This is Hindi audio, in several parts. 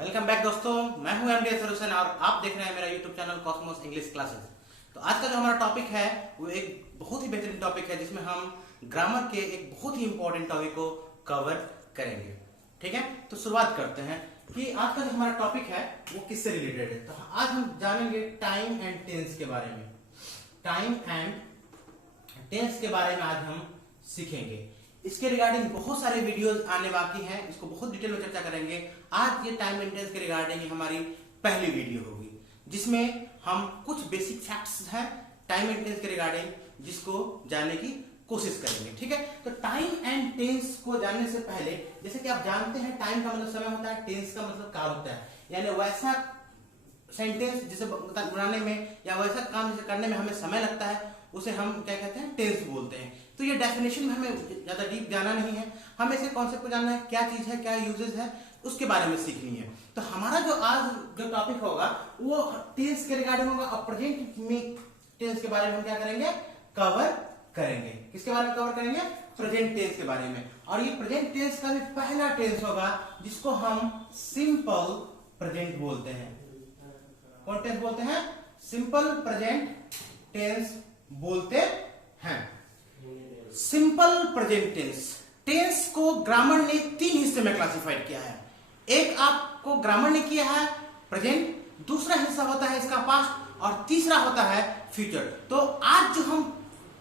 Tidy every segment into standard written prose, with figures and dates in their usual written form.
वेलकम बैक दोस्तों, मैं हूं एमडी सॉल्यूशन और आप देख रहे हैं मेरा YouTube channel Cosmos English classes. तो आज का जो हमारा टॉपिक है वो एक बहुत ही बेहतरीन टॉपिक है जिसमें हम ग्रामर के एक बहुत ही इंपॉर्टेंट टॉपिक को कवर करेंगे। ठीक है, तो शुरुआत करते हैं कि आज का जो हमारा टॉपिक है वो किससे रिलेटेड है। तो आज हम जानेंगे टाइम एंड टेंस के बारे में। टाइम एंड टेंस के बारे में आज हम सीखेंगे। इसके रिगार्डिंग बहुत सारे वीडियोस आने बाकी हैं, इसको बहुत डिटेल में चर्चा करेंगे। आज ये टाइम एंड टेंस के रिगार्डिंग हमारी पहली वीडियो होगी जिसमें हम कुछ बेसिक फैक्ट्स हैं टाइम एंड टेंस के रिगार्डिंग जिसको जानने की कोशिश करेंगे। ठीक है, तो टाइम एंड टेंस को जानने से पहले जैसे कि आप जानते हैं टाइम का मतलब समय होता है, टेंस का मतलब काल होता है। यानी वैसा सेंटेंस जिसे बनाने में या वैसा काम जिसे करने में हमें समय लगता है उसे हम क्या कहते हैं, टेंस बोलते हैं। तो ये डेफिनेशन में हमें ज्यादा डीप जाना नहीं है, हमें इसे कॉन्सेप्ट को जानना है, क्या चीज है, क्या यूजेस है, उसके बारे में सीखनी है। तो हमारा जो आज जो टॉपिक होगा वो टेंस के रिगार्डिंग होगा और प्रेजेंट में टेंस के बारे में हम क्या करेंगे, कवर करेंगे। किसके बारे में कवर करेंगे? प्रेजेंट टेंस के बारे में। और ये प्रेजेंट टेंस का भी पहला टेंस होगा जिसको हम सिंपल प्रेजेंट बोलते हैं। कौन टेंस बोलते हैं? सिंपल प्रेजेंट टेंस बोलते हैं। सिंपल प्रेजेंट टेंस, टेंस को ग्रामर ने 3 हिस्से में क्लासिफाइड किया है। एक आपको ग्रामर ने किया है प्रेजेंट, दूसरा हिस्सा होता है इसका पास्ट और तीसरा होता है फ्यूचर। तो आज जो हम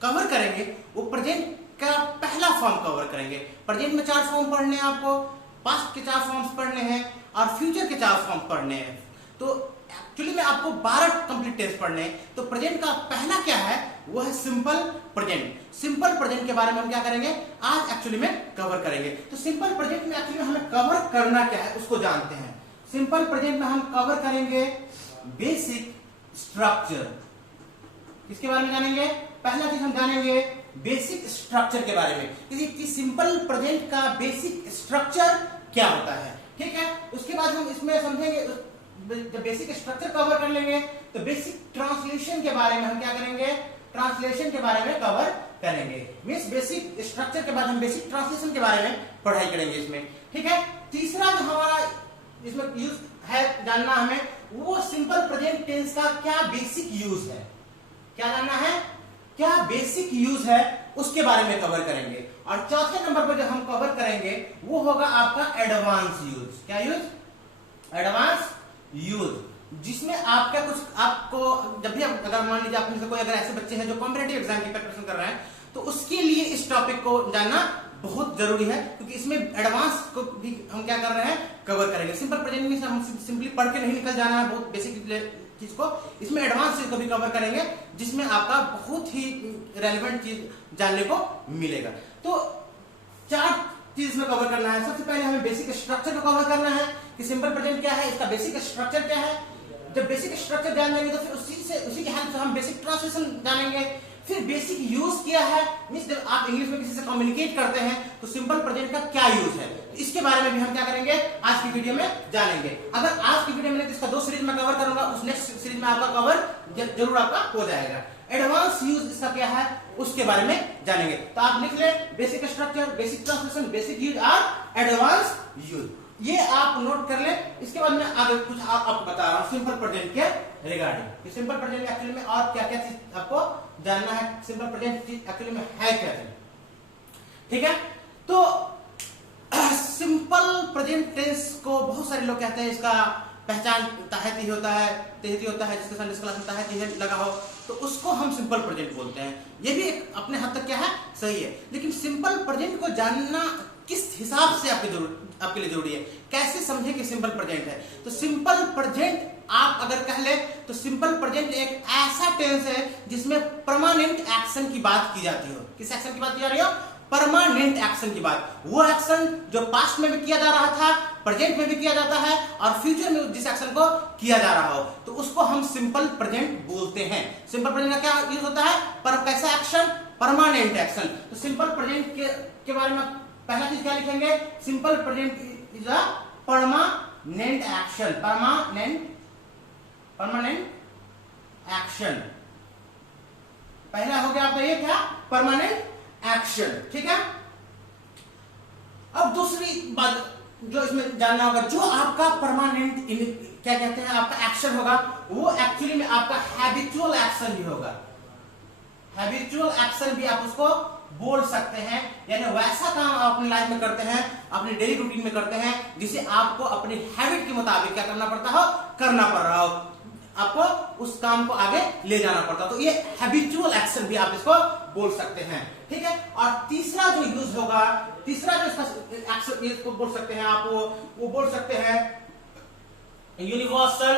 कवर करेंगे वो प्रेजेंट का पहला फॉर्म कवर करेंगे। प्रेजेंट में 4 फॉर्म पढ़ने हैं आपको, पास्ट के 4 फॉर्म्स पढ़ने हैं और फ्यूचर के 4 फॉर्म पढ़ने हैं। तो एक्चुअली में आपको 12 कंप्लीट टेंस पढ़ने हैं। तो प्रेजेंट का पहला क्या है, वो है सिंपल प्रेजेंट। सिंपल प्रेजेंट के बारे में हम क्या करेंगे, आज एक्चुअली में कवर करेंगे। तो सिंपल प्रेजेंट में एक्चुअली हमें कवर करना क्या है उसको जानते हैं। सिंपल प्रेजेंट में हम कवर करेंगे बेसिक स्ट्रक्चर। किसके बारे में जानेंगे? पहला चीज हम जानेंगे बेसिक स्ट्रक्चर के बारे में कि सिंपल प्रेजेंट का बेसिक स्ट्रक्चर क्या होता है। ठीक है, उसके बाद हम इसमें समझेंगे, जब बेसिक स्ट्रक्चर कवर कर लेंगे तो बेसिक ट्रांसलेशन के बारे में हम क्या करेंगे, ट्रांसलेशन के बारे में कवर करेंगे। मींस बेसिक स्ट्रक्चर के बाद हम बेसिक ट्रांसलेशन के बारे में पढ़ाई करेंगे इसमें। ठीक है, तीसरा जो हमारा इसमें यूज है जानना हमें, वो सिंपल प्रेजेंट टेंस का क्या बेसिक यूज है। क्या जानना है, क्या बेसिक यूज है उसके बारे में कवर करेंगे। और चौथे नंबर पर जो हम कवर करेंगे वो होगा आपका एडवांस यूज। क्या यूज? एडवांस यूज, जिसमें आपका कुछ आपको जब भी अगर मान लीजिए आप में से कोई अगर ऐसे बच्चे हैं जो कॉम्पिटिटिव एग्जाम की प्रिपरेशन कर रहे हैं तो उसके लिए इस टॉपिक को जानना बहुत जरूरी है, क्योंकि इसमें एडवांस को भी हम क्या कर रहे हैं, कवर करेंगे। सिंपल प्रेजेंट में हम सिंपली पढ़ के नहीं निकल जाना है बहुत बेसिक चीज को, इसमें एडवांस चीज को भी कवर करेंगे जिसमें आपका बहुत ही रेलेवेंट चीज जानने को मिलेगा। तो 4 चीज में कवर करना है। सबसे पहले हमें बेसिक स्ट्रक्चर को कवर करना है कि सिंपल प्रेजेंट क्या है, इसका बेसिक स्ट्रक्चर क्या है। जब बेसिक स्ट्रक्चर जान जाएंगे तो फिर उसी के हेल्प से हम बेसिक ट्रांसलेशन जानेंगे। फिर बेसिक यूज क्या है, मींस जब आप इंग्लिश में किसी से कम्युनिकेट करते हैं तो सिंपल प्रेजेंट का क्या यूज है, इसके बारे में भी हम क्या करेंगे, आज की वीडियो में जानेंगे। अगर आज की वीडियो में इसका 2 सीरीज में कवर करूंगा, उस नेक्स्ट सीरीज में आपका कवर जरूर आपका हो जाएगा। एडवांस यूज इसका क्या है उसके बारे में जानेंगे। तो आप लिख ले basic structure, basic translation, basic use और एडवांस यूज, ये आप नोट कर ले। इसके बाद मैं आगे कुछ आपको बता रहा हूं सिंपल प्रेजेंट के रिगार्डिंग। सिंपल प्रेजेंट में एक्चुअली में और क्या क्या चीज आपको जानना है, सिंपल प्रेजेंट एक्चुअली में है क्या चीज। ठीक है, तो सिंपल प्रेजेंट टेंस को बहुत सारे लोग कहते हैं इसका पहचान तहती होता है, जिसके संडे क्लास में तहती लगा हो तो उसको हम सिंपल प्रेजेंट बोलते हैं। ये भी एक अपने हद तक क्या है, सही है। लेकिन सिंपल प्रेजेंट को जानना किस हिसाब से आपके लिए जरूरी है, कैसे समझे कि सिंपल प्रेजेंट है। तो सिंपल प्रेजेंट आप अगर कह ले तो सिंपल प्रेजेंट एक ऐसा टेंस है जिसमें परमानेंट एक्शन की बात की जाती हो। किस एक्शन की बात की जा रही हो? परमानेंट एक्शन की बात। वो एक्शन जो पास्ट में भी किया जा रहा था, प्रेजेंट में भी किया जाता है और फ्यूचर में जिस एक्शन को किया जा रहा हो तो उसको हम सिंपल प्रेजेंट बोलते हैं। सिंपल प्रेजेंट का क्या यूज होता है? पर कैसा एक्शन? Permanent action. तो सिंपल प्रेजेंट के बारे में पहला चीज क्या लिखेंगे, simple present is a permanent action. Permanent action पहला हो गया आपका ये क्या, परमानेंट एक्शन। ठीक है, अब दूसरी बात जो इसमें जानना होगा, जो आपका परमानेंट क्या कहते हैं आपका एक्शन होगा, वो एक्चुअली में आपका हैबिचुअल एक्शन भी होगा। हैबिचुअल एक्शन भी आप उसको बोल सकते हैं, यानी वैसा काम आप अपनी लाइफ में करते हैं, अपनी डेली रूटीन में करते हैं, जिसे आपको अपनी हैबिट के मुताबिक क्या करना पड़ता हो, करना पड़ रहा हो, आपको उस काम को आगे ले जाना पड़ता। तो ये हैबिचुअल एक्शन भी आप इसको बोल सकते हैं, ठीक है। और तीसरा जो यूज होगा, तीसरा जो इसका एक्शन इसको बोल सकते हैं आप, वो बोल सकते हैं यूनिवर्सल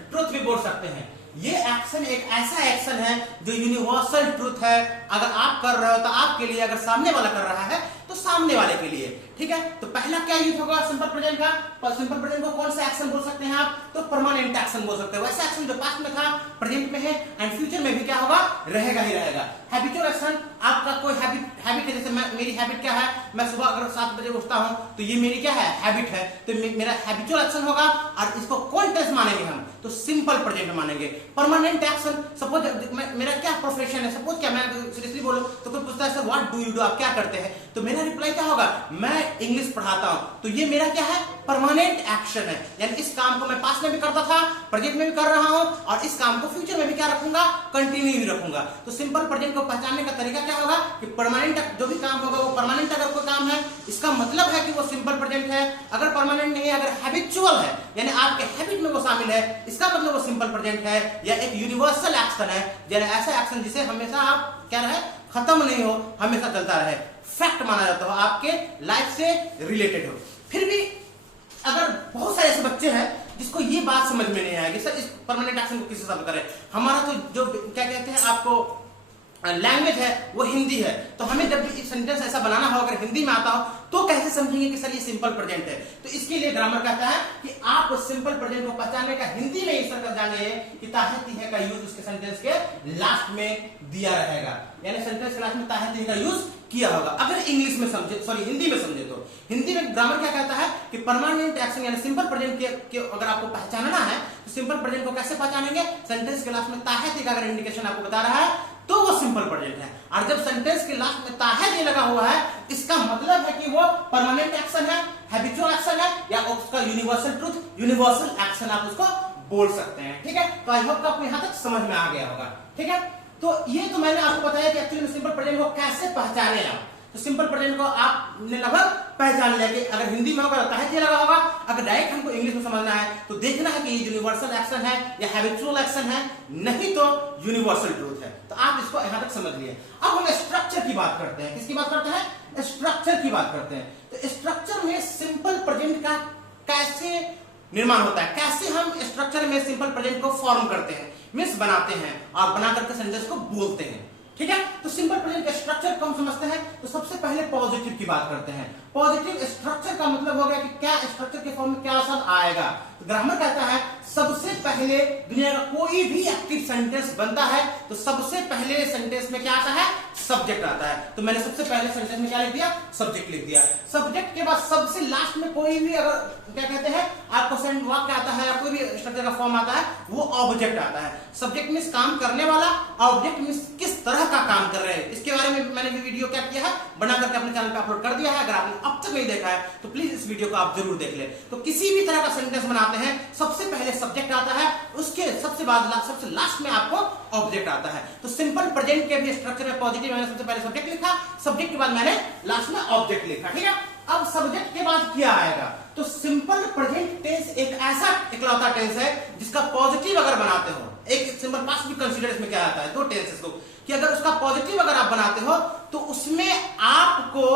ट्रुथ भी बोल सकते हैं। ये एक्शन एक ऐसा एक्शन है जो यूनिवर्सल ट्रुथ है, अगर आप कर रहे हो तो आपके लिए, अगर सामने वाला कर रहा है तो सामने वाले के लिए, ठीक है। तो पहला क्या यूज होगा सिंपल प्रेजेंट का, सिंपल प्रेजेंट को कौन सा एक्शन बोल सकते हैं आप, तो परमानेंट एक्शन बोल सकते हैं। वैसा एक्शन जो पास्ट में था, प्रेजेंट में है एंड फ्यूचर में भी क्या होगा, रहेगा ही रहेगा। हैबिचुअल एक्शन, आपका कोई हैबिट है, जैसे मेरी हैबिट क्या है, मैं सुबह अगर 7 बजे उठता हूं तो ये मेरी क्या है, हैबिट है, तो मेरा हैबिचुअल एक्शन होगा। और इसको कौन टेंस मानेंगे हम, तो सिंपल प्रेजेंट मानेंगे। परमानेंट एक्शन, सपोज मेरा क्या प्रोफेशन है, सपोज क्या मैं सीरियसली बोलूं तो कोई पूछता है sir what do you do, आप क्या करते हैं, तो मेरा रिप्लाई क्या होगा, मैं इंग्लिश पढ़ाता हूं। तो ये मेरा क्या है, परमानेंट एक्शन है, यानी इस काम को मैं पास्ट में भी करता था, प्रेजेंट में भी कर रहा हूं, और इस काम को फ्यूचर में भी क्या रखूंगा, कंटिन्यू भी रखूंगा। तो सिंपल प्रेजेंट को पहचानने का तरीका क्या होगा कि परमानेंट जो भी काम होगा वो परमानेंट अगर कोई काम है, इसका मतलब है कि वो सिंपल प्रेजेंट है। अगर परमानेंट नहीं है, अगर हैबिचुअल है, यानी आपके हैबिट में वो शामिल है, इसका मतलब वो सिंपल प्रेजेंट है, या एक यूनिवर्सल एक्शन है, यानी ऐसा एक्शन जिसे हमेशा आप क्या रहे, खत्म नहीं हो, हमेशा चलता रहे, फैक्ट माना जाता हो, आपके लाइफ से रिलेटेड हो। फिर भी अगर बहुत सारे ऐसे बच्चे हैं जिसको ये बात समझ में नहीं आएगी, सर इस परमानेंट एक्शन को किस हिसाब से करें, हमारा तो जो क्या कहते हैं आपको लैंग्वेज है वो हिंदी है, तो हमें जब भी सेंटेंस ऐसा बनाना हो, अगर हिंदी में आता हो तो कैसे समझेंगे कि सर ये सिंपल प्रेजेंट है। तो इसके लिए ग्रामर कहता है कि आप सिंपल प्रेजेंट को पहचानने का हिंदी में इस तरह जानिए कि ताहती है का यूज उसके सेंटेंस के लास्ट में दिया रहेगा, यानी सेंटेंस के लास्ट में ताहती है का यूज किया होगा। अगर इंग्लिश में समझे, सॉरी हिंदी में समझे, तो हिंदी में ग्रामर क्या कहता है कि परमानेंट एक्शन यानी सिंपल प्रेजेंट के अगर आपको पहचानना है तो सिंपल प्रेजेंट को कैसे पहचानेंगे, सेंटेंस के लास्ट में ताहती का अगर इंडिकेशन आपको बता रहा है तो वो सिंपल प्रेजेंट है। और जब सेंटेंस के लास्ट में ताहती लगा हुआ है, इसका मतलब है कि वो परमानेंट एक्शन है, हैबिचुअल एक्शन है, या उसका यूनिवर्सल ट्रुथ, यूनिवर्सल एक्शन आप उसको बोल सकते हैं, ठीक है। तो आई होप आपको यहां तक समझ में आ गया होगा, ठीक है। तो ये तो मैंने आपको बताया कि एक्चुअली में सिंपल प्रेजेंट को कैसे पहचाने आप। तो सिंपल प्रेजेंट को आपने लगभग पहचान लिया कि अगर हिंदी में होगा तो ताहती लगा होगा, अगर डायरेक्ट हमको इंग्लिश में समझना है तो देखना है कि ये यूनिवर्सल एक्शन है या हैबिचुअल एक्शन है, नहीं तो यूनिवर्सल ट्रूथ है। तो आप इसको यहां तक समझ लिए। अब हम स्ट्रक्चर की बात करते हैं। किसकी बात करते हैं, स्ट्रक्चर की बात करते हैं। तो स्ट्रक्चर में सिंपल प्रेजेंट का कैसे निर्माण होता है, कैसे हम स्ट्रक्चर में सिंपल प्रेजेंट को फॉर्म करते हैं, मींस बनाते हैं और बना करके सेंटेंस को बोलते हैं, ठीक है। तो सिंपल प्रेजेंट का स्ट्रक्चर को हम समझते हैं तो सबसे पहले पॉजिटिव की बात करते हैं। पॉजिटिव स्ट्रक्चर का मतलब हो गया कि क्या स्ट्रक्चर के फॉर्म में क्या सब आएगा। तो ग्रामर कहता है सबसे पहले दुनिया का कोई भी एक्टिव सेंटेंस बनता है तो सबसे पहले सेंटेंस में क्या आता है, सब्जेक्ट आता है। तो मैंने सबसे पहले सेंटेंस में क्या लिख दिया, सब्जेक्ट लिख दिया। सब्जेक्ट के बाद सबसे लास्ट में कोई भी अगर क्या कहते हैं आपको वाक्य आता है या कोई भी स्ट्रक्चर का फॉर्म आता है, वो ऑब्जेक्ट आता है। सब्जेक्ट मींस काम करने वाला, ऑब्जेक्ट मींस किस तरह का काम कर रहे हैं। इसके बारे में मैंने भी वीडियो क्या किया है, बना करके अपने चैनल पे अपलोड कर दिया है। अगर आपने अब तक नहीं देखा है तो प्लीज इस वीडियो को आप जरूर देख ले। तो किसी भी तरह का सेंटेंस बनाते हैं सबसे पहले सब्जेक्ट आता है, उसके सबसे लास्ट में आपको ऑब्जेक्ट आता है। तो सिंपल प्रेजेंट के भी स्ट्रक्चर में पॉजिटिव मैंने सबसे पहले सब्जेक्ट लिखा, सब्जेक्ट के बाद मैंने लास्ट में ऑब्जेक्ट लिखा, ठीक है। अब सब्जेक्ट के बाद क्या आएगा, तो सिंपल प्रेजेंट टेंस एक ऐसा इकलौता टेंस है जिसका पॉजिटिव अगर बनाते हो, एक सिंपल पास्ट भी कंसीडर इसमें क्या आता है, दो टेंसेस को, कि अगर उसका पॉजिटिव अगर आप बनाते हो तो उसमें आपको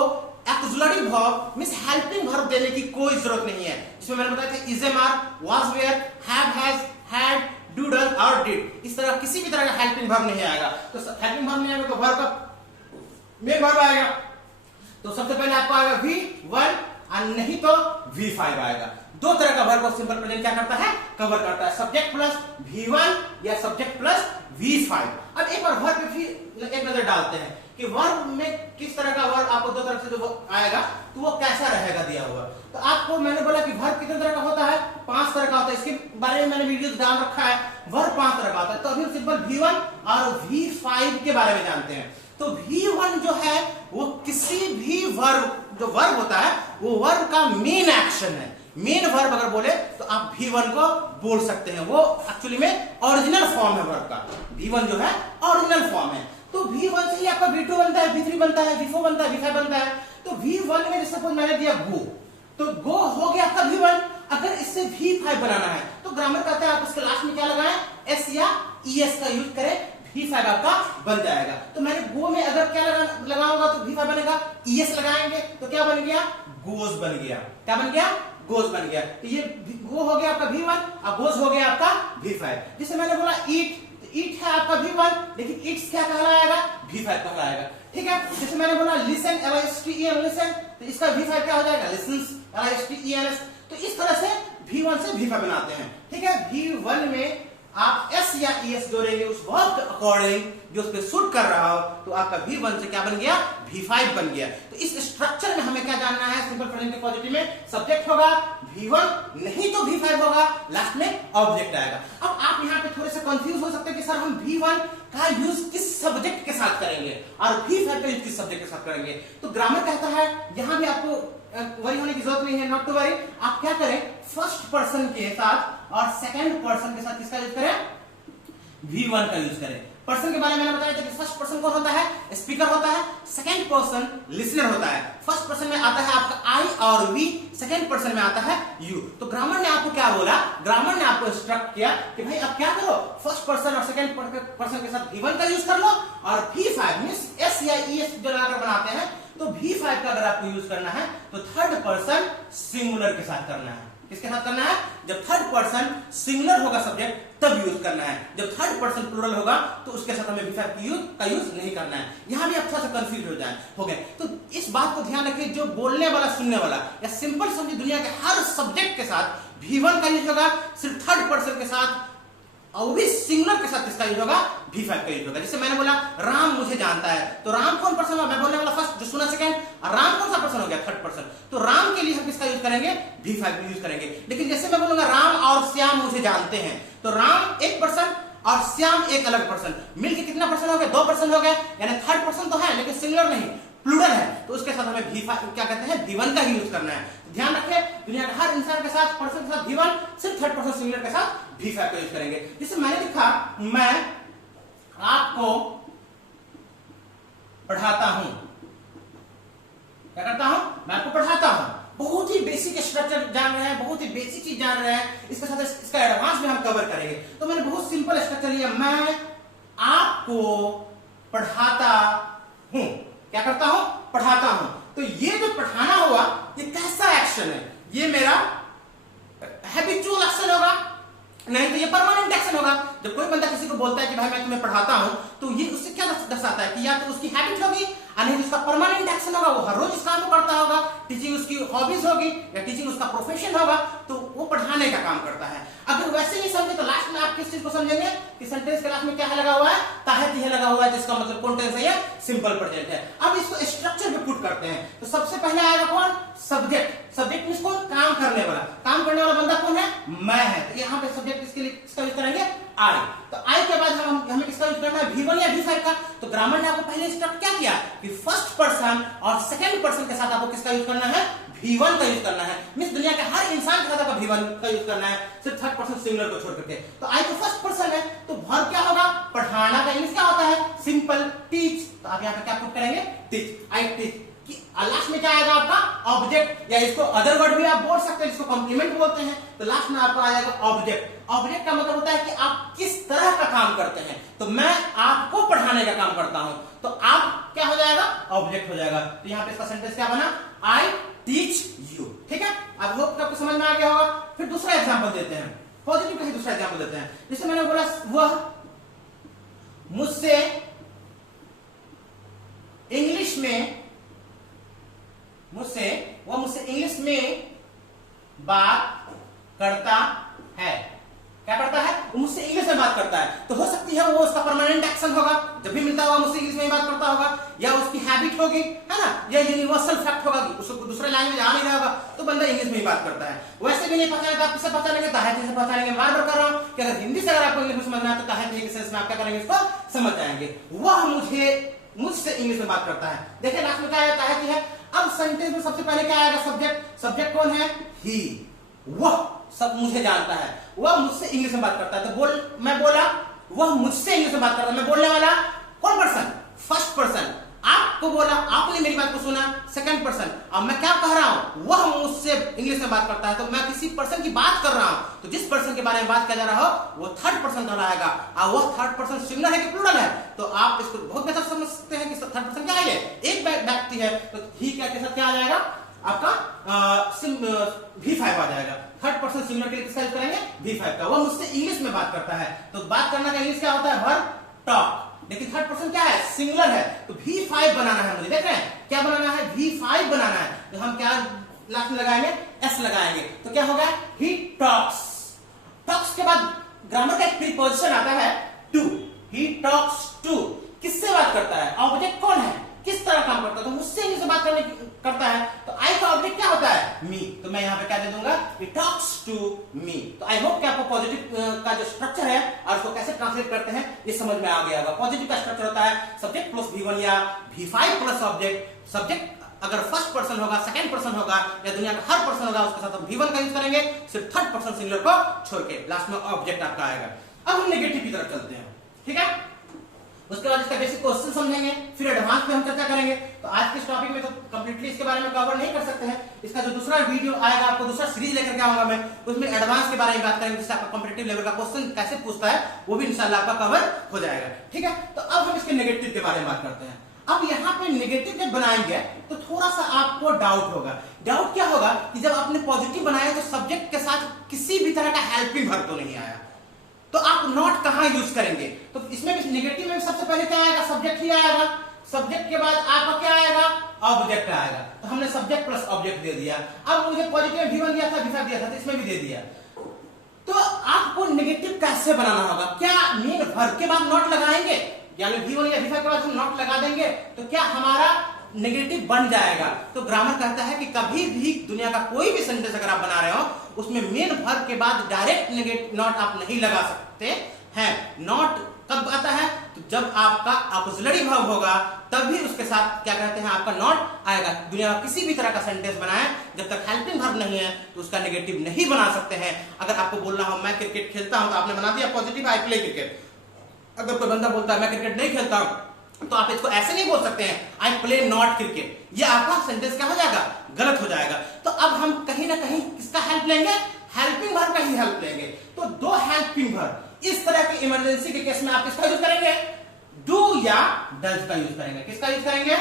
auxiliary verb means helping verb देने की कोई जरूरत नहीं है। इसमें मैंने बताया था is am are, was were, have has, had, do does और डिड, इस तरह किसी भी तरह का हेल्पिंग वर्ब नहीं आएगा। तो हेल्पिंग वर्ब नहीं आएगा तो वर्ब का मेन वर्ब आएगा। तो सबसे पहले आपको आएगा V1 और नहीं तो V5 आएगा। दो तरह का वर्ब को सिंपल प्रेजेंट क्या करता है, कवर करता है, सब्जेक्ट प्लस V1 या सब्जेक्ट प्लस V5। अब एक बार वर्ब पे फिर एक नजर डालते हैं कि वर्ब में किस तरह का वर्ब आपको दो तरह से जो आएगा तो वो कैसा रहेगा दिया हुआ। तो आपको मैंने बोला कि वर्ब कितने तरह का होता है, 5 तरह का होता है। इसके बारे में मैंने वीडियो डाल रखा है, वर्ब 5 तरह का होता है। तो अभी सिंपल V1 और V5 के बारे में जानते हैं। तो V1 जो है वो किसी भी वर्ब, जो वर्ब होता है वो वर्ब का मेन एक्शन है। मेन वर्ब अगर बोले तो आप V1 को बोल सकते हैं, वो एक्चुअली में ओरिजिनल फॉर्म है वर्ब का। V1 जो है ओरिजिनल फॉर्म है। तो V1 से ही आपका V2 बनता है, V3 बनता है, V4 बनता है, V5 बनता है। तो V1 में जैसे सपोज मैंने दिया गो, तो गो हो गया आपका V1। अगर इससे V5 बनाना है तो ग्रामर कहता है आप उसके लास्ट में क्या लगाएं, S या ES का यूज करें, V5 आपका बन जाएगा। तो मैंने गो में अगर क्या लगाऊंगा तो V5 बनेगा, ES लगाएंगे तो क्या बन गया, गोज बन गया। क्या बन गया, गोज बन गया। तो ये गो हो गया आपका V1 और गोज हो गया आपका V5। जैसे मैंने बोला ईट, ईट है आपका V1, लेकिन ईट्स क्या कहलाएगा, V5 कहलाएगा। ठीक है। जैसे मैंने बोला लिसन, LISTEN लिसन, तो इसका V5 क्या हो जाएगा, लिसन्स, LISTENS। तो इस तरह से V1 से V5 बनाते हैं। ठीक है। V1 में आप S या ES जोड़ेंगे उस वर्ब के अकॉर्डिंग जो उस पे सूट कर रहा हो, तो आपका V1 से क्या बन गया, V5 बन गया। तो इस स्ट्रक्चर में हमें क्या जानना है, सिंपल प्रेजेंट के पॉजिटिव में सब्जेक्ट होगा V1, नहीं तो V5 होगा, लास्ट में ऑब्जेक्ट आएगा। अब आप यहाँ पे थोड़े से कंफ्यूज हो सकते हैं कि सर हम V1 का यूज किस सब्जेक्ट के साथ करेंगे और V5 का यूज किस सब्जेक्ट के साथ करेंगे। तो ग्रामर कहता है यहाँ भी आपको वरी होने की जरूरत नहीं है, नॉट टू वरी। आप क्या करें, फर्स्ट पर्सन के साथ और सेकंड पर्सन के साथ किसका यूज करें, V1 का यूज करें। पर्सन के बारे में मैंने बताया था कि फर्स्ट पर्सन कौन होता है, स्पीकर होता है, सेकंड पर्सन लिसनर होता है। फर्स्ट पर्सन में आता है आपका आई और वी, सेकंड पर्सन में आता है यू। तो ग्रामर ने आपको क्या बोला, ग्रामर ने आपको इंस्ट्रक्ट किया कि भाई अब क्या करो, फर्स्ट पर्सन और सेकंड पर्सन के साथ V1 का यूज कर लो और V5 मींस S या ES जो लगाकर बनाते हैं, तो V5 का अगर आपको यूज करना है तो थर्ड पर्सन सिंगुलर के साथ करना है। किसके साथ करना है, जब थर्ड पर्सन सिंगुलर होगा सब्जेक्ट तब यूज करना है, जब थर्ड पर्सन प्लूरल होगा तो उसके साथ हमें V5 का यूज नहीं करना है। यहां भी आप थोड़ा सा कंफ्यूज हो गए। तो इस बात को ध्यान रखिए, जो बोलने वाला सुनने वाला या सिंपल समझिए दुनिया के हर सब्जेक्ट के साथ V1 का यूज होगा, सिर्फ थर्ड पर्सन के साथ और भी सिंगुलर के साथ किसका यूज होगा, V5 का यूज होगा। जैसे मैंने बोला राम मुझे जानता है, तो राम कौन पर्सन होगा, मैं बोलने वाला फर्स्ट, जो सुना सेकंड, और राम कौन सा पर्सन हो गया, थर्ड पर्सन। तो राम के लिए हम किसका यूज करेंगे, V5 यूज करेंगे। लेकिन जैसे मैं बोलूंगा राम और श्याम मुझे जानते हैं, तो राम एक पर्सन और श्याम एक अलग पर्सन, मिलके कितना पर्सन हो गया, दो पर्सन हो गए, यानी थर्ड पर्सन तो है लेकिन सिंगुलर नहीं, प्लूरल है। तो उसके साथ हमें V5 क्या कहते हैं, V1 का ही यूज करना है। ध्यान रखें, दुनिया के हर इंसान के साथ, पर्सन के साथ V1, सिर्फ थर्ड पर्सन सिंगुलर के साथ V5 का यूज करेंगे। जैसे मैंने लिखा, मैं आपको पढ़ाता हूं, क्या करता हूं, मैं आपको पढ़ाता हूं। बहुत ही बेसिक स्ट्रक्चर जान रहे हैं, बहुत ही बेसिक चीज जान रहे हैं, इसके साथ इसका एडवांस में हम कवर करेंगे। तो मैंने बहुत सिंपल स्ट्रक्चर लिया, मैं आपको पढ़ाता हूं, क्या करता हूं, पढ़ाता हूं। तो ये जो पढ़ाना हुआ, ये कैसा एक्शन है, ये मेरा हैबिचुअल एक्शन होगा, नहीं तो ये परमानेंट एक्शन होगा। जब कोई बंदा किसी को बोलता है कि भाई मैं तुम्हें पढ़ाता हूं, तो ये उससे क्या दर्शाता है कि या तो उसकी हैबिट होगी और नहीं उसका परमानेंट एक्शन होगा, वो हर रोज इस काम को करता होगा, टीचिंग उसकी हॉबीज होगी या टीचिंग उसका प्रोफेशन होगा, तो वो पढ़ाने का काम करता है। अगर वैसे नहीं समझे तो लास्ट में आप किस चीज को समझेंगे कि सेंटेंस के लास्ट में क्या है लगा हुआ है, ताहत यह लगा हुआ है, जिसका मतलब कौन टेंस है, सिंपल प्रेजेंट है। अब इसको स्ट्रक्चर में पुट करते हैं, तो सबसे पहले आएगा कौन, सब्जेक्ट। सब्जेक्ट मींस कौन, काम करने वाला, काम करने वाला बंदा कौन है, मैं है। तो यहाँ पे सब्जेक्ट इसके लिए किसका यूज करेंगे, आई। तो आई के बाद हमें किसका यूज करना है, V1 या V5 का। तो ग्रामर ने आपको पहले इंस्ट्रक्ट क्या किया कि फर्स्ट पर्सन और सेकंड पर्सन के साथ आपको किसका यूज करना है, V1 का यूज करना है। मींस दुनिया के हर इंसान के साथ आपको V1 का यूज करना है, सिर्फ थर्ड पर्सन सिंगुलर को छोड़ करके। तो आई तो फर्स्ट पर्सन है, तो वर्ब क्या होगा, पढ़ाना का इंग्लिश क्या होता है, सिंपल, टीच। तो आप यहाँ पे क्या पुट करेंगे, टीच, आई टीच। लास्ट में क्या आएगा आपका, ऑब्जेक्ट, या इसको अदर वर्ड भी आप बोल सकते हैं, इसको कॉम्प्लीमेंट बोलते हैं। तो लास्ट में आपको आएगा ऑब्जेक्ट। ऑब्जेक्ट का मतलब होता है कि आप किस तरह का काम करते हैं। तो मैं आपको पढ़ाने का काम करता हूं, तो आप क्या हो जाएगा, ऑब्जेक्ट हो जाएगा। तो यहाँ पे इसका सेंटेंस क्या बना, आई टीच यू। ठीक है, अब होप आपको समझ में आ गया होगा। फिर दूसरा एग्जांपल देते हैं, पॉजिटिव का ही दूसरा एग्जांपल देते हैं। जैसे मैंने बोला, वह मुझसे इंग्लिश में, वो मुझसे इंग्लिश में बात करता है। क्या करता है, वो मुझसे इंग्लिश में बात करता है। तो हो सकती है वो उसका परमानेंट एक्शन होगा, जब भी मिलता होगा मुझसे इंग्लिश में बात करता होगा, या उसकी हैबिट होगी, है ना, या यूनिवर्सल फैक्ट होगा, उसको दूसरे लैंग्वेज आ नहीं रहा होगा तो बंदा इंग्लिश में ही बात करता है। वैसे भी नहीं पहचाने तो आप किससे पहचानेंगे, ताहत से पहचानेंगे। बार बार कर रहा हूं कि अगर हिंदी से अगर आपको इंग्लिश समझना है तो ताहत के सेंस में आप क्या करेंगे, इसको समझ जाएंगे। वह मुझे मुझसे इंग्लिश में बात करता है। देखिए लास्ट में क्या आता है कि है, अब सेंटेंस में सबसे पहले क्या आएगा, सब्जेक्ट। सब्जेक्ट कौन है, ही, वह सब मुझे जानता है, वह मुझसे इंग्लिश में बात करता है। तो मैं बोला वह मुझसे इंग्लिश में बात कर रहा है, मैं बोलने वाला कौन पर्सन, फर्स्ट पर्सन। आपको बोला, आपने मेरी बात को सुना, सेकंड पर्सन। अब मैं क्या कह रहा हूं, वह मुझसे इंग्लिश में बात करता है, तो मैं किसी पर्सन की बात कर रहा हूं, तो जिस पर्सन के बारे में बात किया जा रहा हो वो थर्ड पर्सन कहलाएगा। और वह थर्ड पर्सन सिंगुलर है कि प्लूरल है, तो आप इसको बहुत बेहतर समझ सकते हैं कि थर्ड पर्सन क्या है, एक व्यक्ति है, तो ही के साथ क्या आ जाएगा आपका V5 आ जाएगा। थर्ड पर्सन सिंगुलर के लिए किसका यूज करेंगे, V5 का। वह मुझसे इंग्लिश में बात करता है, तो बात करना का इंग्लिश क्या होता है, वर्ब टॉक। लेकिन थर्ड पर्सन क्या है, सिंगुलर है, तो V5 बनाना है मुझे। देख रहे हैं क्या बनाना है, V5 बनाना है। तो हम क्या लास्ट में लगाएंगे, S लगाएंगे, तो क्या होगा, ही टॉक्स। टॉक्स के बाद ग्रामर का एक प्रीपोजिशन आता है टू। ही टॉक्स टू, किससे बात करता है, ऑब्जेक्ट कौन है, किस तरह काम करता है, तो मुझसे इंग्लिश में बात करता है, तो आई का ऑब्जेक्ट क्या होता है, मी। तो मैं यहाँ पे क्या दे दूंगा, ही टॉक्स टू मी। तो आई होप कि आपको पॉजिटिव का जो स्ट्रक्चर है और उसको कैसे ट्रांसलेट करते हैं ये समझ में आ गया होगा। पॉजिटिव का स्ट्रक्चर होता है सब्जेक्ट प्लस V1 या V5 प्लस ऑब्जेक्ट। सब्जेक्ट अगर फर्स्ट पर्सन होगा, सेकंड पर्सन होगा या दुनिया का हर पर्सन होगा, उसके साथ हम V1 का यूज करेंगे, सिर्फ थर्ड पर्सन सिंगुलर को छोड़ के। लास्ट में ऑब्जेक्ट आपका आएगा। अब हम नेगेटिव की तरफ चलते हैं, ठीक है। उसके बाद इसका बेसिक क्वेश्चन समझेंगे, फिर एडवांस में हम चर्चा करेंगे। तो आज के इस टॉपिक में तो कंप्लीटली इसके बारे में कवर नहीं कर सकते हैं। इसका जो दूसरा वीडियो आएगा, आपको दूसरा सीरीज लेकर के आऊंगा मैं, उसमें एडवांस के बारे में बात करेंगे, जिससे आपका कॉम्पिटिटिव लेवल का क्वेश्चन कैसे पूछता है वो भी इंशाल्लाह आपका कवर हो जाएगा, ठीक है। तो अब हम इसके नेगेटिव के बारे में बात करते हैं। अब यहाँ पे नेगेटिव जब बनाएंगे तो थोड़ा सा आपको डाउट होगा। डाउट क्या होगा कि जब आपने पॉजिटिव बनाया तो सब्जेक्ट के साथ किसी भी तरह का हेल्पिंग वर्ब तो नहीं आया, तो आप नॉट कहां यूज करेंगे। तो इसमें भी नेगेटिव में सबसे पहले क्या आएगा, सब्जेक्ट ही आएगा। सब्जेक्ट के बाद आपका क्या आएगा, ऑब्जेक्ट आएगा। तो हमने सब्जेक्ट प्लस ऑब्जेक्ट दे दिया। अब मुझे पॉजिटिव में V1 दिया था, V5 दिया था, तो इसमें भी दे दिया। तो आपको नेगेटिव कैसे बनाना होगा, क्या मेन वर्ब के बाद नॉट लगाएंगे, यानी V1 या V5 के बाद हम नॉट लगा देंगे तो क्या हमारा नेगेटिव बन जाएगा। तो ग्रामर कहता है कि कभी भी दुनिया का कोई भी सेंटेंस अगर आप बना रहे हो उसमें मेन वर्ब के बाद डायरेक्ट नेगेटिव नॉट आप नहीं लगा सकते हैं। नॉट कब आता है, तो जब आपका ऑक्सिलरी वर्ब होगा तभी उसके साथ क्या कहते हैं आपका नॉट आएगा। दुनिया में किसी भी तरह का सेंटेंस बनाए जब तक हेल्पिंग वर्ब नहीं है तो उसका नेगेटिव नहीं बना सकते हैं। अगर आपको बोलना हो मैं क्रिकेट खेलता हूं, तो आपने बना दिया पॉजिटिव, आई प्ले क्रिकेट। अगर कोई बंदा बोलता है मैं क्रिकेट नहीं खेलता हूं, तो आप इसको ऐसे नहीं बोल सकते हैं आई प्ले नॉट क्रिकेट, ये आपका सेंटेंस क्या हो जाएगा, गलत हो जाएगा। तो अब हम कहीं ना कहीं किसका हेल्प लेंगे, हेल्पिंग वर्ब का ही हेल्प लेंगे। तो दो हेल्पिंग वर्ब, इस तरह की इमरजेंसी के केस में आप किसका यूज करेंगे, डू या डज का यूज करेंगे। किसका यूज करेंगे,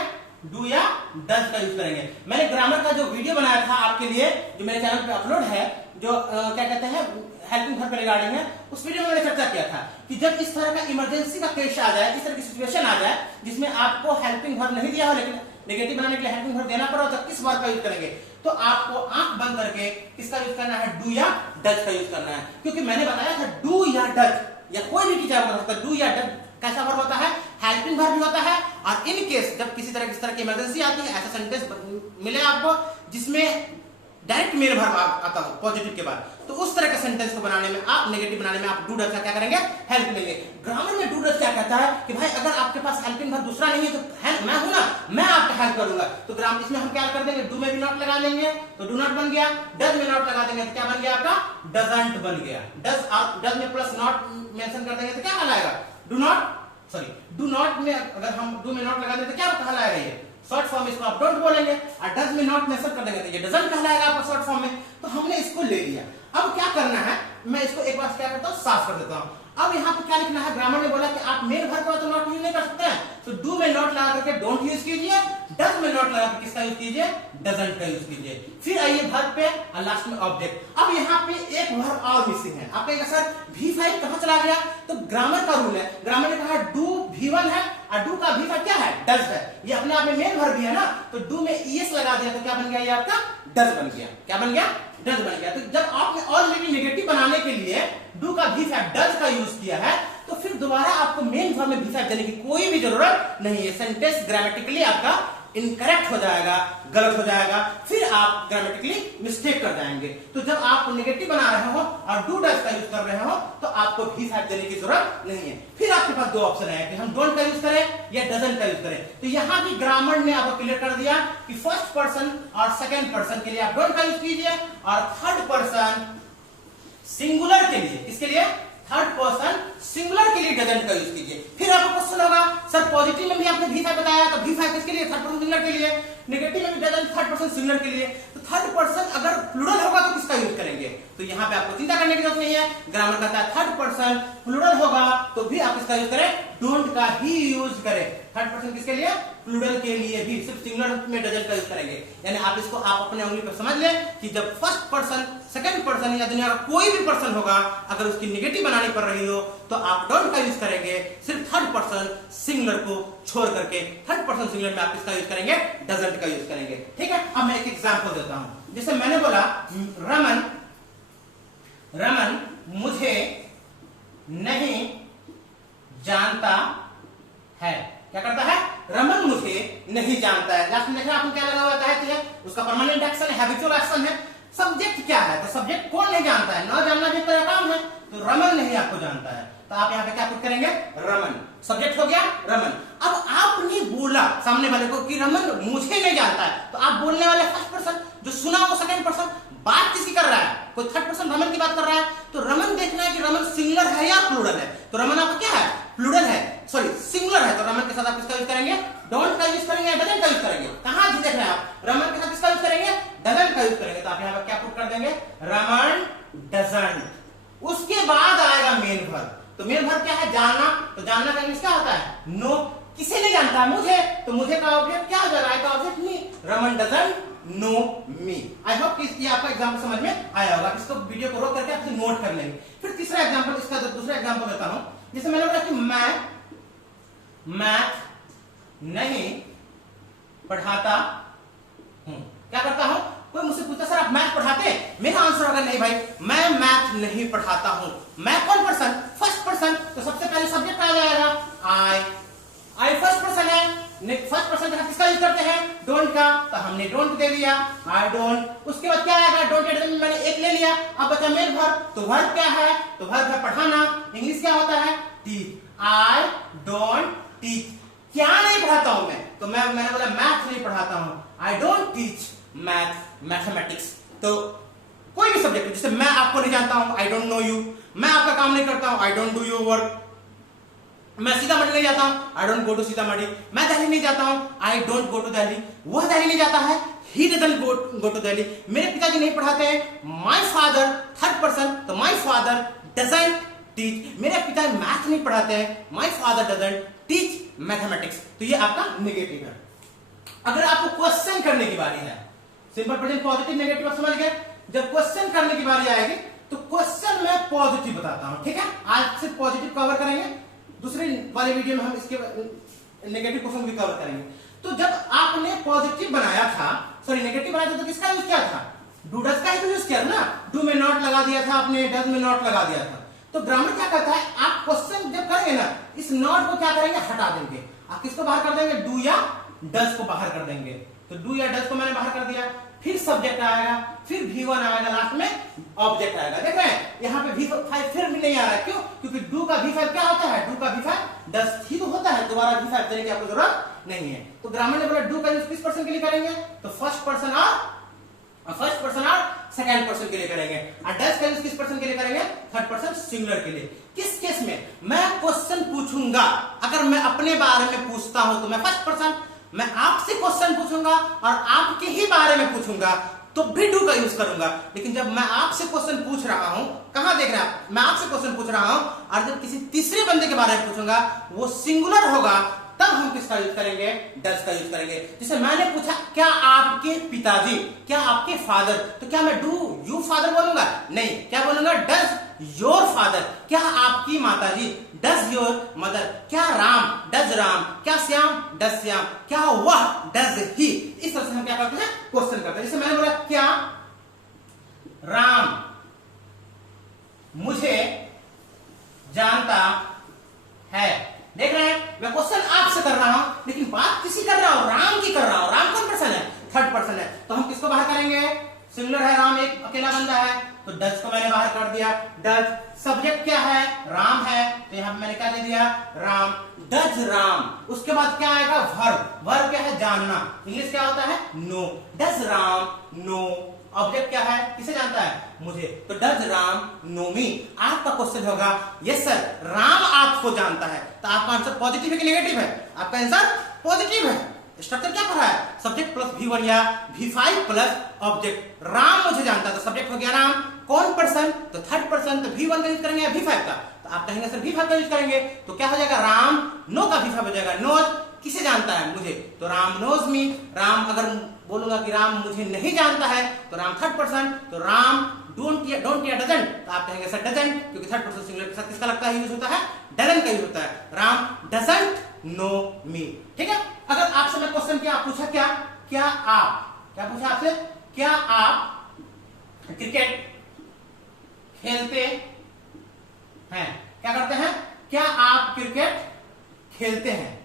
डू या डज का यूज करेंगे। मैंने ग्रामर का जो वीडियो बनाया था आपके लिए, जो मेरे चैनल पे अपलोड है, जो क्या कहते हैं हेल्पिंग वर्ब रिगार्डिंग है, उस वीडियो में मैंने चर्चा किया था कि जब इस तरह का इमरजेंसी का केस आ जाए, इस तरह की सिचुएशन आ जाए जिसमें आपको हेल्पिंग वर्ब नहीं दिया हो लेकिन नेगेटिव बनाने के लिए हेल्पिंग वर्ब देना पड़ा, तो किस वर्ब का यूज करेंगे, तो आपको आंख बंद करके किसका यूज करना है, डू या डज का यूज करना है। क्योंकि मैंने बताया था डू या डज या कोई भी टीचर बता सकता है, डू या डज कैसा वर्ब होता है, हेल्पिंग वर्ब भी होता है। और इन केस जब किसी तरह की इमरजेंसी आती है, ऐसा सेंटेंस मिले आपको जिसमें डायरेक्ट मेन वर्ब आता हो पॉजिटिव के बाद, तो उस तरह के सेंटेंस को बनाने में आप नेगेटिव बनाने में आप डू डज का क्या करेंगे, हेल्प लेंगे। ग्रामर में डू डज क्या कहता है कि भाई अगर आपके पास हेल्पिंग वर्ब दूसरा नहीं है तो हेल्प मैं हूं ना, मैं आपका हेल्प करूंगा। तो ग्रामर इसमें हम क्या कर देंगे, डू में भी नॉट लगा देंगे तो डू नॉट बन गया, डज में नॉट लगा देंगे तो क्या बन गया आपका, डजंट बन गया। डज और डज में प्लस नॉट मेंशन कर देंगे तो क्या कहलाएगा, डू नॉट में अगर हम डू में नॉट लगा देंगे तो क्या कहलाएगा, ये शॉर्ट फॉर्म इसको आप डोंट बोलेंगे, और डज में नॉट मेंशन कर देंगे तो ये डजंट कहलाएगा आपका शॉर्ट फॉर्म में। तो हमने इसको ले लिया। अब क्या करना है, मैं इसको एक बार क्या करता हूं, साफ कर देता हूं। अब यहाँ पे क्या लिखना है, ग्रामर ने बोला कि आप मेन वर्ब का तो नॉट यूज नहीं कर सकते हैं, तो डू में नॉट लगा करके डोंट यूज कीजिए, डज में नॉट लगा करके किसका यूज कीजिए, डजंट का यूज कीजिए। फिर आइए वर्ब पे और लास्ट में ऑब्जेक्ट। अब यहाँ पे एक वर्ब और मिसिंग है। आप कहेंगे सर V5 कहां चला गया, तो ग्रामर का रूल है, ग्रामर ने कहा डू V1 है और डू का V5 क्या है, डज है। ये अपने आप में मेन वर्ब भी है ना, तो डू में ES लगा दिया तो क्या बन गया, ये आपका डज बन गया। क्या बन गया, डज बन गया। तो जब आपने ऑलरेडी नेगेटिव बनाने के लिए डू का V5 डज का यूज किया है, तो फिर दोबारा आपको मेन वर्ब में V5 देने की कोई भी जरूरत नहीं है। सेंटेंस ग्रामेटिकली आपका इनकरेक्ट हो जाएगा, गलत हो जाएगा, फिर आप ग्रामेटिकली मिस्टेक कर जाएंगे। तो जब आप नेगेटिव बना रहे हो और डू डज का यूज कर रहे हो तो आपको V5 देने की जरूरत नहीं है। फिर आपके पास दो ऑप्शन है कि हम डोंट का यूज करें या डजंट का यूज करें। तो यहां भी ग्रामर ने आपको क्लियर कर दिया कि फर्स्ट पर्सन और सेकंड पर्सन के लिए आप डोंट का यूज कीजिए और थर्ड पर्सन सिंगुलर के लिए, इसके लिए थर्ड पर्सन सिंगुलर के लिए डजंट का यूज कीजिए। फिर आपको क्वेश्चन होगा सर पॉजिटिव में भी आपने V5 बताया तो V5 किसके लिए, थर्ड पर्सन सिंगुलर के लिए, नेगेटिव में भी डजंट थर्ड पर्सन सिंगुलर के लिए। तो थर्ड पर्सन अगर प्लूरल होगा तो किसका यूज करेंगे? तो यहां पे आपको चिंता करने की जरूरत नहीं है। ग्रामर कहता है थर्ड पर्सन प्लूरल होगा तो भी आप इसका यूज करें, डोंट का ही यूज करें। थर्ड पर्सन किसके लिए? प्लूरल के लिए भी, सिर्फ सिंगुलर में डजंट का यूज करेंगे। यानी आप इसको आप अपने उंगली पर समझ लें कि जब फर्स्ट पर्सन सेकंड पर्सन या दुनिया का कोई भी पर्सन होगा अगर उसकी नेगेटिव बनानी पड़ रही हो तो आप डोंट का यूज करेंगे, सिर्फ थर्ड पर्सन सिंगुलर को छोड़ करके। थर्ड पर्सन सिंगुलर में आप इसका यूज करेंगे, डजंट का यूज करेंगे। ठीक है, अब मैं एक एग्जांपल देता हूं। जैसे मैंने बोला रमन मुझे नहीं जानता है। क्या करता है? रमन मुझे नहीं जानता है। लास्ट में देखा आपको क्या लगा हुआ है? उसका परमानेंट एक्शन है, हैबिचुअल एक्शन है। सब्जेक्ट क्या है? तो सब्जेक्ट कौन नहीं जानता है? ना जानना भी तेरा काम है। तो रमन नहीं आपको जानता है तो आप यहाँ पे क्या पुट करेंगे? रमन। सब्जेक्ट हो गया रमन। अब आपने बोला सामने वाले को कि रमन मुझे नहीं जानता है तो आप बोलने वाले फर्स्ट पर्सन, जो सुना वो सेकंड पर्सन। बात किसकी कर रहा है? कोई थर्ड पर्सन रमन की बात कर रहा है। तो रमन देखना है कि रमन सिंगुलर है या प्लूरल है। तो रमन आपका क्या है? प्लूरल है, सॉरी सिंगुलर है। तो रमन के साथ आप किसका यूज करेंगे? डोंट का यूज करेंगे या डजंट का यूज करेंगे? कहां देख रहे हैं आप? रमन के साथ किसका यूज करेंगे? डजंट का यूज करेंगे। तो आप यहां पर क्या पुट कर देंगे? रमन डजंट। उसके बाद आएगा मेन वर्ब। तो मेन वर्ब क्या है? जानना। तो जानना का इंग्लिश क्या होता है? नो। किसे नहीं जानता है? मुझे। तो मुझे का ऑब्जेक्ट क्या हो जाएगा? Object me. Raman doesn't know me. I hope कि ये आपका एग्जांपल समझ में आया होगा। इसको वीडियो को रोक करके आप नोट कर लेंगे। फिर तीसरा एग्जांपल, इसका दूसरा एग्जांपल देता हूं। जैसे मैंने बोला कि मैं मैथ नहीं पढ़ाता हूं। क्या करता हूं? कोई मुझसे पूछता सर आप मैथ पढ़ाते हैं? मेरा आंसर होगा नहीं भाई, मैं मैथ नहीं पढ़ाता हूं। मैं कौन पर्सन? First person. तो सबसे पहले सब्जेक्ट आ जाएगा आई फर्स्ट पर्सन है। फर्स्ट पर्सन के साथ किसका यूज करते हैं? डोंट का। तो हमने डोंट दे दिया, आई डोंट। उसके बाद क्या आएगा? डोंट के में मैंने एक ले लिया। अब बचा मेन वर्ब। तो वर्ब क्या है? तो वर्ब है पढ़ाना। इंग्लिश क्या होता है? टीच। I don't teach. क्या नहीं पढ़ाता हूं मैं? तो मैंने बोला मैथ नहीं पढ़ाता हूं। I don't teach mathematics. तो कोई भी सब्जेक्ट, जैसे मैं आपको नहीं जानता हूं, आई डोंट नो यू। मैं आपका काम नहीं करता हूं, I don't do your work. मैं सीतामढ़ी नहीं जाता हूं, I don't go to Sitamarhi. मैं दिल्ली नहीं जाता हूं, I don't go to Delhi. वह दिल्ली नहीं जाता है, he doesn't go to Delhi. मेरे पिताजी नहीं पढ़ाते हैं, माय फादर थर्ड पर्सन। तो माय फादर डजंट टीच। मेरे पिता मैथ नहीं पढ़ाते हैं, my father doesn't teach mathematics. तो ये आपका नेगेटिव है। अगर आपको क्वेश्चन करने की बारी है, सिंपल प्रेजेंट पॉजिटिव नेगेटिव आप समझ गए। जब क्वेश्चन करने की बारी आएगी तो क्वेश्चन में पॉजिटिव बताता हूं। ठीक है, आज सिर्फ पॉजिटिव कवर करेंगे, दूसरे वाले वीडियो में हम इसके नेगेटिव क्वेश्चन भी कवर करेंगे। तो जब आपने पॉजिटिव बनाया था, सॉरी नेगेटिव बनाया था, तो किसका यूज किया था? डू डज का ही यूज किया था ना। डू में नॉट लगा दिया था आपने, डज में नॉट लगा दिया था। तो ग्रामर क्या कहता है? आप क्वेश्चन जब करेंगे ना, इस नॉट को क्या करेंगे? हटा देंगे। आप किसको बाहर कर देंगे? डू या डज को बाहर कर देंगे। तो डू या डज को मैंने बाहर कर दिया। फिर सब्जेक्ट आएगा, फिर V1 आएगा, लास्ट में ऑब्जेक्ट आएगा। देख रहे हैं यहाँ पे V5 फिर भी नहीं आ रहा है। क्यों? क्योंकि डू का V5 क्या होता है? डू का V5 डज ही तो होता है। दोबारा V5 देने की आपको जरूरत नहीं है। तो ग्रामर ने बोला डू का यूज किस पर्सन के लिए करेंगे? तो फर्स्ट पर्सन और सेकंड पर्सन के लिए करेंगे। और डज का यूज किस पर्सन के लिए करेंगे? थर्ड पर्सन सिंगुलर के लिए। किस केस में? मैं क्वेश्चन पूछूंगा, अगर मैं अपने बारे में पूछता हूं तो मैं फर्स्ट पर्सन, मैं आपसे क्वेश्चन पूछूंगा और आपके ही बारे में पूछूंगा तो भी डू का यूज करूंगा। लेकिन जब मैं आपसे क्वेश्चन पूछ रहा हूं, कहां देख रहे हैं आप? मैं आपसे क्वेश्चन पूछ रहा हूं और जब किसी तीसरे बंदे के बारे में पूछूंगा वो सिंगुलर होगा, तब हम किसका यूज करेंगे? डज का यूज करेंगे। जैसे मैंने पूछा क्या आपके पिताजी, क्या आपके फादर, तो क्या मैं डू यू फादर बोलूंगा? नहीं, क्या बोलूंगा? Does your father. क्या आपकी माताजी? Does your mother. क्या राम? डज राम। क्या श्याम? डज श्याम। क्या वह? Does he. इस तरह से हम क्या करते हैं? क्वेश्चन करते हैं। जैसे मैंने बोला क्या राम मुझे जानता है। देख रहे हैं मैं क्वेश्चन आपसे कर रहा हूं लेकिन बात किसी कर रहा हूं? राम की कर रहा हूं। तो डज को मैंने बाहर कर दिया। डज सब्जेक्ट क्या है? राम है, तो यहां पे मैंने क्या दे दिया? राम। डज राम। उसके बाद क्या आएगा? वर्ब। वर्ब क्या है? जानना। इंग्लिश क्या होता है? Know. Does Ram know. Object क्या है? किसे जानता है? मुझे। तो डज राम नो मी। आपका क्वेश्चन होगा यस सर, राम आपको जानता है, तो आपका आंसर पॉजिटिव है कि नेगेटिव है? आपका आंसर पॉजिटिव है। स्ट्रक्चर क्या पढ़ा है? सब्जेक्ट प्लस V1 या V5 प्लस ऑब्जेक्ट। राम मुझे जानता है, तो सब्जेक्ट हो गया राम। कौन पर्सन? तो थर्ड पर्सन। तो V1 का यूज करेंगे या V5 का? तो आप कहेंगे सर V5 का यूज करेंगे, तो क्या हो जाएगा? राम नो का V5 हो जाएगा। नोज किसे जानता है? मुझे। तो राम नोज मी। राम अगर बोलूंगा कि राम मुझे नहीं जानता है, तो राम थर्ड पर्सन। तो राम डोंट या डजंट, तो आप कहेंगे सर डजंट, क्योंकि थर्ड पर्सन सिंगुलर के साथ किसका लगता है यूज होता है? डजंट का यूज होता है। राम डजंट नो मी। ठीक है। अगर आपसे मैं क्वेश्चन किया, पूछा क्या आप, क्या पूछा आपसे? क्या आप क्रिकेट खेलते हैं? क्या करते हैं? क्या आप क्रिकेट खेलते हैं?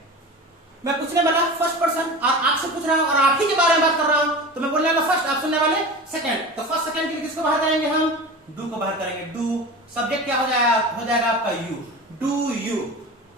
मैं पूछने वाला फर्स्ट पर्सन और आपसे पूछ रहा हूं और आप ही के बारे में बात कर रहा हूं, तो मैं बोलने वाला फर्स्ट, आप सुनने वाले सेकंड। तो फर्स्ट सेकंड के लिए किसको बाहर करेंगे? हम डू को बाहर करेंगे। डू सब्जेक्ट क्या हो जाएगा आपका? यू। Do you.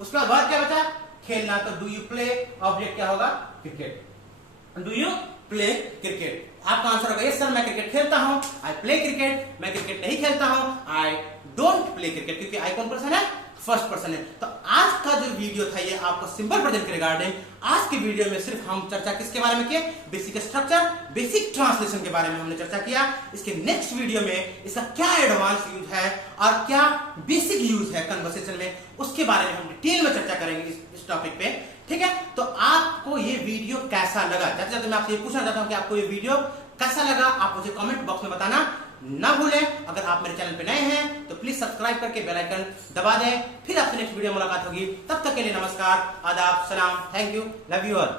उसके बाद वर्ब क्या बचा? खेलना। तो डू यू प्ले। ऑब्जेक्ट क्या होगा? Cricket. Do you play cricket. आपका आंसर होगा यस सर, मैं क्रिकेट खेलता हूं। I play cricket. मैं क्रिकेट नहीं खेलता हूं। आई डोंट प्ले क्रिकेट, क्योंकि आई कौन पर्सन है? फर्स्ट पर्सन है। तो आज का जो वीडियो था ये आपको सिंपल प्रेजेंट के रिगार्डिंग। आज के वीडियो में सिर्फ हम चर्चा किसके बारे में किए? बेसिक स्ट्रक्चर, बेसिक ट्रांसलेशन के बारे में हमने चर्चा किया। इसके नेक्स्ट वीडियो में इसका क्या एडवांस यूज है और क्या बेसिक यूज है कन्वर्सेशन में, उसके बारे में हम डिटेल में चर्चा करेंगे इस टॉपिक पे। ठीक है। तो आपको ये वीडियो कैसा लगा? जाते जाते मैं आपसे ये पूछना चाहता हूं कि आपको ये वीडियो कैसा लगा, आप मुझे कमेंट बॉक्स में बताना ना भूलें। अगर आप मेरे चैनल पे नए हैं तो प्लीज सब्सक्राइब करके बेल आइकन दबा दें। फिर आपसे नेक्स्ट वीडियो मुलाकात होगी। तब तक के लिए नमस्कार, आदाब, सलाम, thank you, love you all.